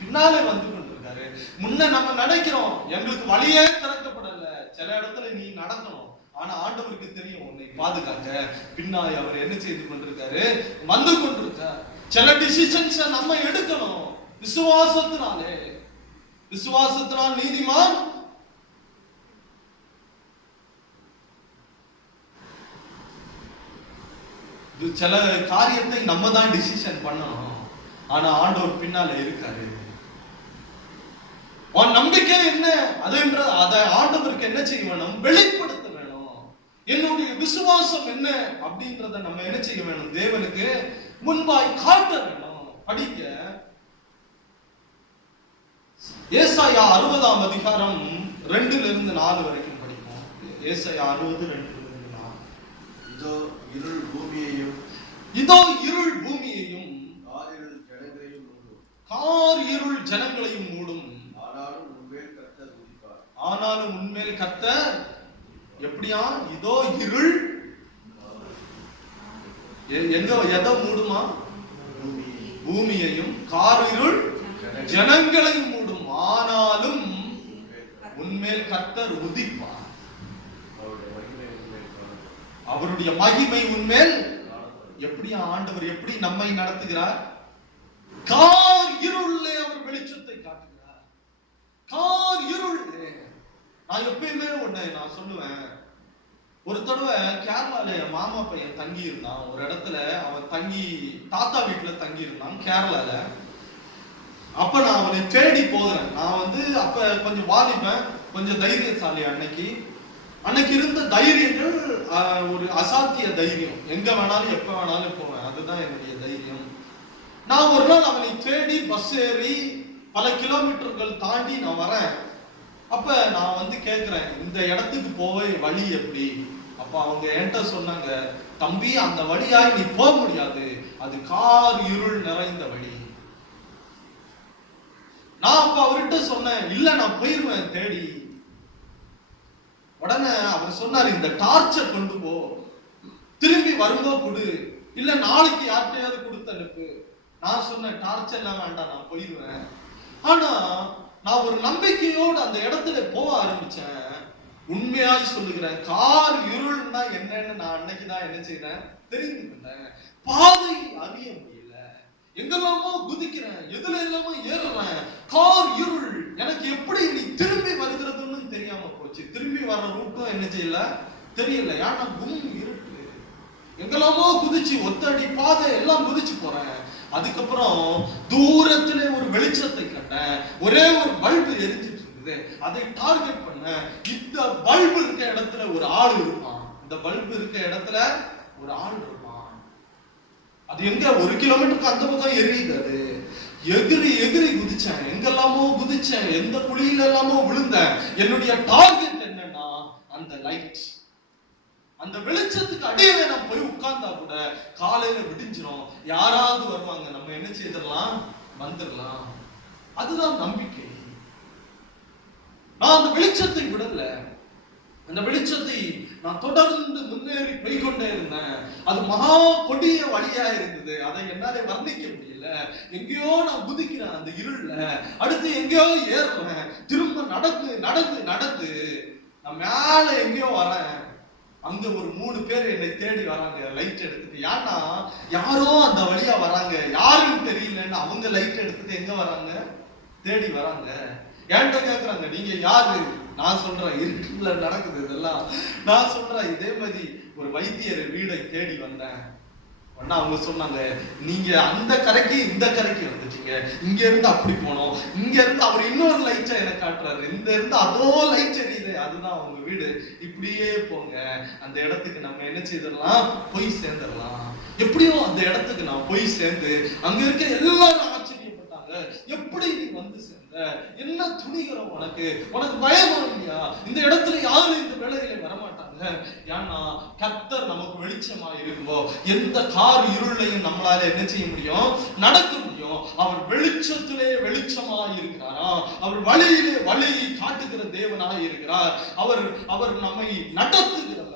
பின்னாலே வந்து கொண்டிருக்காரு. முன்ன நம்ம நினைக்கிறோம் எங்களுக்கு வழியே திறக்கப்படல, சில இடத்துல நீ நடக்கணும். ஆனா ஆண்டவருக்கு தெரியும் உன்னை பாதுகாக்க பின்னாய் அவர் என்ன செய்து கொண்டிருக்காரு, வந்து கொண்டிருக்கார். சில டிசிஷன்ஸ் நம்ம எடுக்கணும் விசுவாசத்தினாலே. விசுவாசத்தினால் நீதிமான் சில காரியத்தை நம்ம தான் டிசிஷன் பண்ணணும். ஆனா ஆண்டவர் பின்னால இருக்காரு. உன் நம்பிக்கை என்ன அதுன்ற அதை ஆண்டவருக்கு என்ன செய்ய வேணும்? வெளிப்படுத்த வேணும். என்னுடைய விசுவாசம் என்ன அப்படின்றத நம்ம என்ன செய்ய வேணும்? தேவனுக்கு முன்பாய் காட்ட வேணும். படிக்க ஏசாயா 60ஆம் அதிகாரம் 2-4 வரைக்கும் படிப்போம். ஏசாயா 60:2-4. இதோ இருள் பூமியையும் கார் இருள் ஜனங்களையும் மூடும். ஆனாலும் உன்மேல் கர்த்தர் எப்படியா? இதோ இருள் எதை மூடுமா? பூமியையும் கார் இருள் ஜனங்களையும் மூடும். ஆனாலும் உன்மேல் கர்த்தர் உதிப்பார். அவருடைய மகிமை உன்மேல். எப்படியா ஆண்டவர் எப்படி நம்மை நடத்துகிறார்? கார் இருளே அவர் வெளிச்சத்தை காட்டுகிறார். கார் இருள். நான் எப்பயுமே ஒண்ணு நான் சொல்லுவேன். ஒரு தடவை கேரளால என் மாமா பையன் தங்கி இருந்தான். ஒரு இடத்துல அவன் தங்கி தாத்தா வீட்டுல தங்கி இருந்தான் கேரளால. அப்ப நான் அவனை தேடி போகிறேன். நான் அப்ப கொஞ்சம் வாலிபன், கொஞ்சம் தைரியசாலி. அன்னைக்கு இருந்த தைரியங்கள் ஒரு அசாத்திய தைரியம். எங்க வேணாலும் எப்ப வேணாலும் போவேன். அதுதான் என்னுடைய தைரியம். நான் ஒரு நாள் அவனை தேடி பஸ் ஏறி பல கிலோமீட்டர்கள் தாண்டி நான் வரேன். அப்ப நான் கேட்கிறேன், இந்த இடத்துக்கு போய் வழி எப்படி? அப்ப அவங்க என்கிட்ட சொன்னாங்க, தம்பி அந்த வழியாய் நீ போக முடியாது, அது கார் இருள் நிறைந்த வழி. நான் அப்ப அவர்கிட்ட சொன்னேன், இல்ல நான் போயிருவேன் தேடி. உடனே அவர் சொன்னார், இந்த டார்ச்சை கொண்டு போ, திரும்பி வரும்போது கொடு, இல்ல நாளைக்கு யார்கிட்டயாவது கொடுத்து அனுப்பு. நான் சொன்னேன், டார்ச்சர் எல்லாம் வேண்டாம், நான் போயிருவேன். ஆனா நான் ஒரு நம்பிக்கையோடு அந்த இடத்துல போக ஆரம்பிச்சேன். உண்மையாய் சொல்லுகிறேன், கார் இருள்னா என்னன்னு நான் அன்னைக்குதான் என்ன செய்யறேன் தெரிஞ்சுக்கிட்டேன். பாதை அறிய முடியல, எங்கெல்லாமோ குதிக்கிறேன், எதுல எல்லாமோ ஏறுறேன். கார் இருள். எனக்கு எப்படி நீ திரும்பி வருகிறதுன்னு தெரியாம போச்சு. திரும்பி வர்ற ரூட்டும் என்ன செய்யல தெரியல. ஏன்னா இருட்டு, எங்கெல்லாமோ குதிச்சு ஒத்தடி பாதை எல்லாம் குதிச்சு போறேன். அதுக்கப்புறம் தூரத்திலே ஒரு வெளிச்சத்தை கண்டேன். ஒரே ஒரு பல்பு எரிஞ்சிட்டு இருக்குது. அதை டார்கெட் பண்ண. இந்த பல்பு இருக்க இடத்துல ஒரு ஆள் இருப்பான். இந்த பல்பு இருக்க இடத்துல ஒரு ஆள் இருப்பான். அது எங்க 1 கிலோமீட்டருக்கு அந்த பக்கம் எரியுது. அது எகிரி எகிரி குதிச்சேன், எங்கெல்லாமோ குதிச்சேன், எந்த குழியில எல்லாமோ விழுந்தேன். என்னுடைய டார்கெட் என்னன்னா அந்த லைட், அந்த வெளிச்சத்துக்கு அடியே நான் போய் உட்கார்ந்தா கூட காலையில விடிஞ்சிரும், யாராவது வருவாங்க, நம்ம என்ன செய்திடலாம், வந்துடலாம். அதுதான் நம்பிக்கை. நான் அந்த வெளிச்சத்தை விடல. அந்த வெளிச்சத்தை நான் தொடர்ந்து முன்னேறி போய்கொண்டே இருந்தேன். அது மகா கொடிய வழியா இருந்தது. அதை என்னால வர்ணிக்க முடியல. எங்கேயோ நான் குதிக்கிறேன் அந்த இருள்ல, அடுத்து எங்கேயோ ஏறுறேன், திரும்ப நடந்து நடந்து நடந்து நான் மேல எங்கேயோ வரேன். அங்க ஒரு 3 பேர் என்னை தேடி வராங்க லைட் எடுத்துட்டு. ஏன்னா யாரோ அந்த வழியா வராங்க, யாருன்னு தெரியலன்னு அவங்க லைட் எடுத்துட்டு எங்க வராங்க, தேடி வராங்க. என்கிட்ட கேக்குறாங்க, நீங்க யாரு? நான் சொல்றேன், இருட்டுல நடக்குது இதெல்லாம். நான் சொல்றேன், இதே மாதிரி ஒரு வைத்தியர் வீடை தேடி வந்தேன். அவங்க சொன்னாங்க, நீங்க அந்த கரைக்கு இந்த கரைக்கு வந்துட்டீங்க, இங்க இருந்து அப்படி போனோம், இங்க இருந்து அவர் இன்னொரு லைட்டா எனக்கு காட்டுறாரு, இந்த இருந்து அதோ லைட் எரியுது, அதுதான் அவங்க வீடு, இப்படியே போங்க, அந்த இடத்துக்கு நம்ம என்ன செய்திடலாம், போய் சேர்ந்துடலாம். எப்படியோ அந்த இடத்துக்கு நான் போய் சேர்ந்து அங்க இருக்க எல்லாரும் ஆச்சரியப்பட்டாங்க, எப்படி நீ வந்து சேர்ந்த, என்ன துணிகிறோம் உனக்கு, உனக்கு பயமா இல்லையா, இந்த இடத்துல யாரும் இந்த வேலையில வரமாட்டாங்க. ஏன்னா கர்த்தர் நமக்கு வெளிச்சமா இருக்கும்போ எந்த கார் இருளையும் நம்மளால என்ன செய்ய முடியும், நடக்க முடியும். அவர் வெளிச்சத்திலே வெளிச்சமா இருக்கிறாரா, அவர் வழியிலே வழியை காட்டுகிற தேவனாக இருக்கிறார். அவர் நம்மை நடத்துகிறவர்.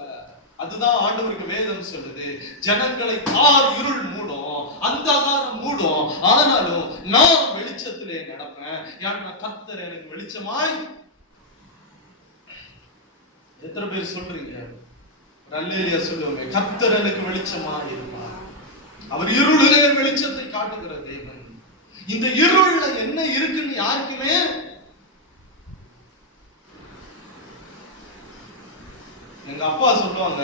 அதுதான் ஆண்டவருக்கு வேதம் சொல்லுது, ஜனங்களை கார் இருள் மூடும், அந்தகாரம் மூடும், ஆனாலும் நான் வெளிச்சத்திலே நடப்பேன். ஏன்னா கர்த்தர் எனக்கு வெளிச்சமாய். எத்தனை பேர் சொல்றீங்க அல்லேலூயா சொல்லுவாங்க, கர்த்தர் எனக்கு வெளிச்சமா இருப்பார். அவர் இருளிலே வெளிச்சத்தை காட்டுகிற தேவன். இந்த இருள்ல என்ன இருக்குன்னு யாருக்குமே எங்க அப்பா சொல்லுவாங்க,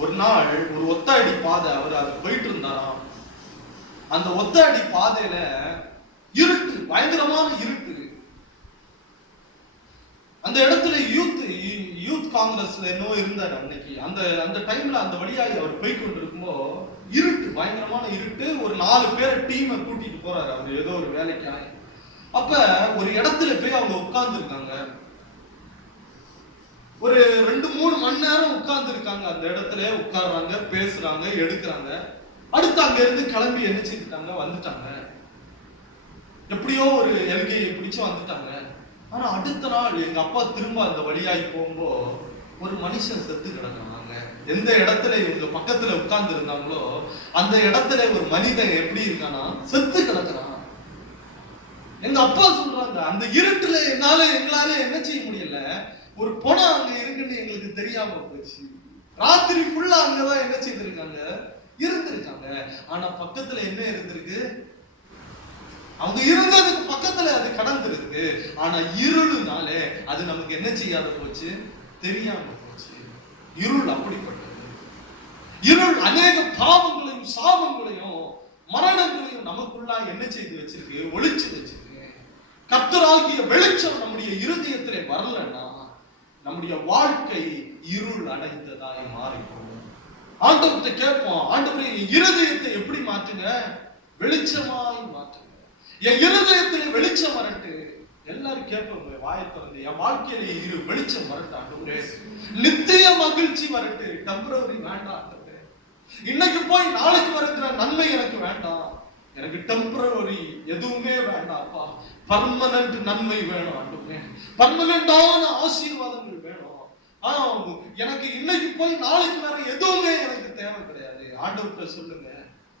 ஒரு நாள் ஒரு ஒத்தடி பாதை அவர் அது போயிட்டு இருந்தாராம். அந்த ஒத்தடி பாதையில இருட்டு, பயங்கரமான இருட்டு. அந்த இடத்துல யூத் காங்கிரஸ்ல என்னவோ இருந்தார் அன்னைக்கு. அந்த டைம்ல அந்த வழியாகி அவர் போய் கொண்டிருக்கும்போ இருட்டு, பயங்கரமான இருட்டு. ஒரு 4 பேரை டீமை கூட்டிட்டு போறாரு அவர் ஏதோ ஒரு வேலைக்காக. அப்ப ஒரு இடத்துல போய் அவங்க உட்கார்ந்து இருக்காங்க. ஒரு 2-3 மணி நேரம் உட்கார்ந்து இருக்காங்க. அந்த இடத்துல உட்கார்றாங்க, பேசுறாங்க, எடுக்கிறாங்க. அடுத்து அங்க இருந்து கிளம்பி என்ன செய்துட்டாங்க, வந்துட்டாங்க. எப்படியோ ஒரு எல்கையை பிடிச்சு வந்துட்டாங்க. ஆனா அடுத்த நாள் எங்க அப்பா திரும்ப அந்த வழியாகி போகும்போ ஒரு மனுஷன் செத்து கிடக்குறாங்க. எந்த இடத்துல இவங்க பக்கத்துல உட்கார்ந்து இருந்தாங்களோ அந்த இடத்துல ஒரு மனிதன் எப்படி இருக்கானா, செத்து கிடக்குறான். எங்க அப்பா சொல்றாங்க, அந்த இருட்டுல எங்களால என்ன செய்ய முடியல, ஒரு பணம் அங்க இருக்குன்னு எங்களுக்கு தெரியாம போச்சு. ராத்திரி ஃபுல்லா அங்கதான் என்ன செய்திருக்காங்க, இருந்திருக்காங்க. ஆனா பக்கத்துல என்ன இருந்திருக்கு, அவங்க இருந்ததுக்கு பக்கத்துல அது கடந்திருக்கு. ஆனா இருளுனாலே அது நமக்கு என்ன செய்யாத போச்சு, தெரியாம போச்சு. இருள் அப்படிப்பட்டது. இருள் அநேக பாவங்களையும் சாபங்களையும் மரணங்களையும் நமக்குள்ளா என்ன செய்து வச்சிருக்கு, ஒளிச்சு வச்சிருக்கு. கர்த்தராகிய வெளிச்சம் நம்முடைய இருதயத்திலே வரலன்னா நம்முடைய வாழ்க்கை இருள் அடைந்ததாய் மாறிப்போம். ஆண்டவர்கிட்ட கேட்போம், ஆண்டவரே இருதயத்தை எப்படி மாற்றுங்க, வெளிச்சமாய் மாற்றுங்க, என் இருதயத்திலே வெளிச்சம் வரட்டு. எல்லாரும் கேட்பாங்க வாயை திறந்து, என் வாழ்க்கையில வெளிச்சம் வரட்டு ஆண்டவரே, நித்திய மகிழ்ச்சி வரட்டு, டெம்பரவரி வேண்டாம் ஆண்டவரே, இன்னைக்கு போய் நாளைக்கு வருகிற நன்மை எனக்கு வேண்டாம், எனக்கு டெம்பரவரி எதுவுமே வேண்டாம்ப்பா, பர்மனன்ட் நன்மை வேணும் ஆண்டவரே, பர்மனன்டான ஆசீர்வாதங்கள் வேணும். எனக்கு இன்னைக்கு போய் நாளைக்கு வர எதுவுமே எனக்கு தேவை கிடையாது. ஆண்டவர்கிட்ட சொல்லுங்க,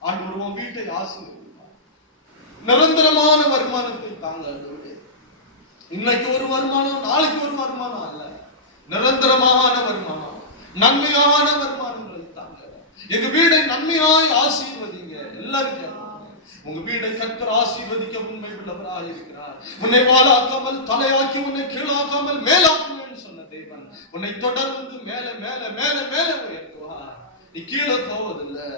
ஆண்டவர் உன் வீட்டை ஆசீர்வதிப்பார், நிரந்தரமான வருமானத்தை தாங்க ஆண்டவரே. இன்னைக்கு ஒரு வருமானம், நாளைக்கு ஒரு வருமானம் அல்ல, நிரந்தரமான வருமானம், நன்மையான வருமானங்களை தாங்க. எங்க வீடை நன்மையாய் ஆசீர்வதிங்க. எல்லாரும் உங்க வீடை கர்த்தர் ஆசீர்வதிக்க உண்மை உள்ளவராக இருக்கிறார். உன்னை வாழாக்காமல் தலையாக்கி உன்னை கீழாக்காமல் மேலாக்குவேன்னு சொன்ன தேவன் உன்னை தொடர்ந்து மேல மேல மேல மேல உயர்த்துவார். நீ கீழே போவதில்லை,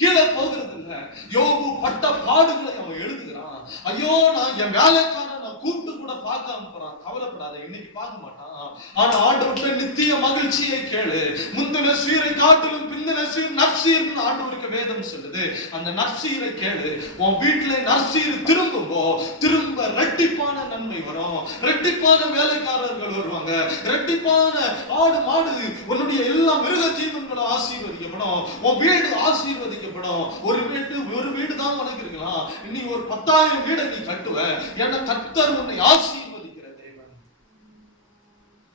கீழே போகிறது இல்ல. யோபு பட்ட பாடுகளை அவன் எழுதுகிறான். ஐயோ, நான் என் வேலைக்காரன் நான் கூப்பிட்டு கூட பார்க்காம போறான். கவலைப்படாத, இன்னைக்கு பார்க்க மாட்டான். ஆனா ஆண்டவர்கிட்ட நித்திய மகிழ்ச்சியை கேளு. முந்தின சீரை காட்டிலும் பிந்தின சீர் நற்சீர்னு ஆண்டவருக்கு வேதம் சொல்லுது. அந்த நற்சீரை கேளு. உன் வீட்டுல நற்சீர் திரும்பும்போ திரும்ப ரெட்டிப்பான நன்மை வரும், ரெட்டிப்பான வேலைக்காரர்கள் வருவாங்க, ரெட்டிப்பான ஆடு மாடு உன்னுடைய எல்லா மிருக ஜீவன்களும் ஆசீர்வதிக்கப்படும், உன் வீடு ஆசீர்வதிக்கப்படும். ஒரு வீடு தான் உனக்கு இருக்கலாம், இன்னி ஒரு 10,000 வீடை நீ கட்டுவ. ஏன்னா கர்த்தர் உன்னை ஆசீர்வதிக்கிற தேவன்.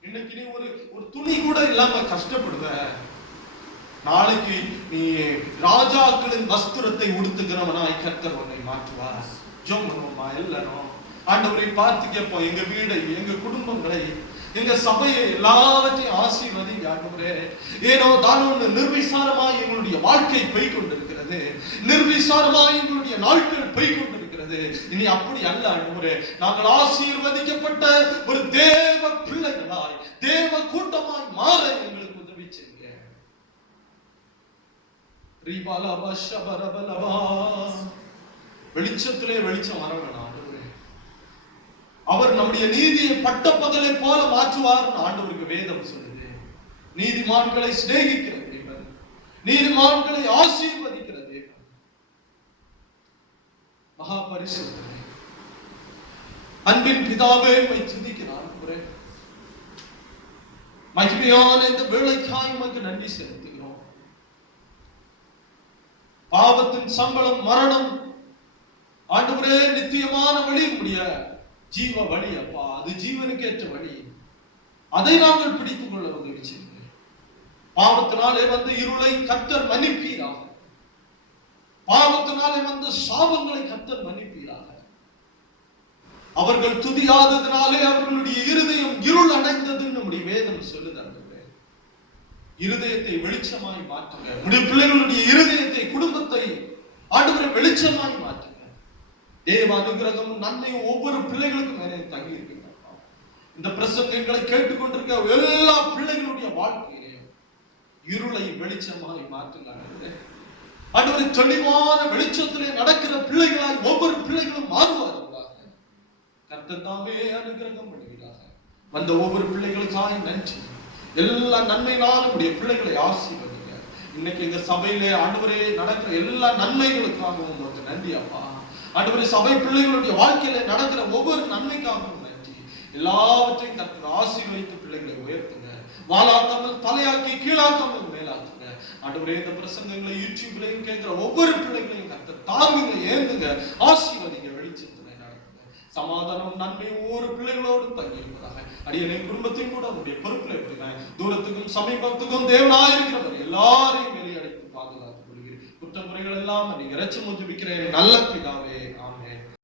இன்னைக்கு நீ ஒரு துணி கூட இல்லாம கஷ்டப்படுவ, நாளைக்கு நீ ராஜாக்களின் வஸ்திரத்தை உடுத்துகிறவனாய் கர்த்தர் உன்னை மாற்றுவார். ஜெபம் பண்ணுவோமா எல்லாரும்? ஆண்டவரை பார்த்து கேட்போம், எங்க வீடை, எங்க குடும்பங்களை, எங்க சபையை எல்லாவற்றையும் ஆசீர்வதிங்க ஆண்டவரே. ஏனோ தானோ நிர்விசாரமாய் எங்களுடைய வாழ்க்கை போய் கொண்டிருக்கிறது, நிர்விசாரமாய் எங்களுடைய நாட்கள் போய் கொண்டிருக்கிறது. இனி அப்படி அல்ல ஆண்டவரே, நாங்கள் ஆசீர்வதிக்கப்பட்ட ஒரு தேவ பிள்ளைகளாய், தேவ கூட்டமாய் மாற எங்களுக்கு உதவி செய்யுங்க. வெளிச்சத்திலே வெளிச்சம் வர வேணாம். அவர் நம்முடைய நீதியை பட்ட பகலை போல மாற்றுவார் ஆண்டவருக்கு வேதம் சொல்லுது. நீதிமான்களை சிநேகிக்கிற தேவன், நீதிமான்களை ஆசீர்வதிக்கிற தேவன். மகா பரிசுத்தரே, அன்பின் பிதாவே, உம்மை துதிக்கிறேன். மகிமையான இந்த வேளைக்காய் உமக்கு நன்றி செலுத்துகிறோம். பாவத்தின் சம்பளம் மரணம் ஆண்டவரே, நித்தியமான வழி முடிய ஜீவ வழி அப்பா, அது ஜீவனுக்கு ஏற்ற வழி. அதை நாங்கள் பிடித்துக் கொள்ள உதவி செய்யுங்க. பாவத்தினாலே வந்த இருளை கர்த்தர் மன்னிப்பீராக, பாவத்தினாலே வந்த சாபங்களை கர்த்தர் மன்னிப்பீராக. அவர்கள் துதியாததினாலே அவர்களுடைய இருதயம் இருள் அடைந்தது நம்முடைய வேதம் சொல்லுது. இருதயத்தை வெளிச்சமாய் மாற்றுங்க. நம்முடைய பிள்ளைகளுடைய இருதயத்தை, குடும்பத்தை ஆண்டவரே வெளிச்சமாய் மாற்றுங்க. தேவ அனுகிரகமும் நன்மையும் ஒவ்வொரு பிள்ளைகளுக்கும் நிறைய தங்கி இருக்கின்றன. இந்த பிரசங்கங்களை கேட்டுக்கொண்டிருக்க எல்லா பிள்ளைகளுடைய வாழ்க்கையிலையும் இருளை வெளிச்சமாய் மாற்றுங்க ஆண்டவரே. தெளிவான வெளிச்சத்திலே நடக்கிற பிள்ளைகளாய் ஒவ்வொரு பிள்ளைகளும் மாறுவார்களாக. கர்த்தர் தாமே அனுகிரகம் பண்ணுகிறாக. வந்த ஒவ்வொரு பிள்ளைகளுக்காய் நன்றி. எல்லா நன்மையினாலும் உடைய பிள்ளைகளை ஆசீர்வதிங்க. இன்னைக்கு எங்க சபையிலே ஆண்டவரே நடக்கிற எல்லா நன்மைகளுக்காகவும் உங்களுக்கு நன்றி அப்பா. ஆண்டவரே, சபை பிள்ளைகளுடைய வாழ்க்கையில நடக்கிற ஒவ்வொரு நன்மைக்காகவும் நன்றி. எல்லாவற்றையும் கர்த்தர் ஆசீர்வதித்து பிள்ளைகளை உயர்த்துங்க. வாளாக்காமல் தலையாக்கி, கீழாக்காமல் மேலாக்குங்க. ஆண்டவரே, இந்த பிரசங்கங்களை யூடியூப்லையும் கேட்கிற ஒவ்வொரு பிள்ளைகளையும் கர்த்தர் தாங்குங்க, ஏந்துங்க, ஆசீர்வதிங்க, வெளிச்சத்துல நடத்துங்க. சமாதானம் நன்மை ஒவ்வொரு பிள்ளைகளோடும் தங்கி இருப்பதாக. அடியனை குடும்பத்தையும் கூட உங்களுடைய பொறுப்புல எடுத்துங்க. தூரத்துக்கும் சமீபத்துக்கும் தேவனாயிருக்கிறவர் எல்லாரையும் வெளியடைத்து பாதுகாத்துக் கொள்கிறேன். குற்றமுறைகள் எல்லாம் நீங்க இறைச்சி முஜிபிக்கிறேன் நல்ல பிதாவே. ஆமென்.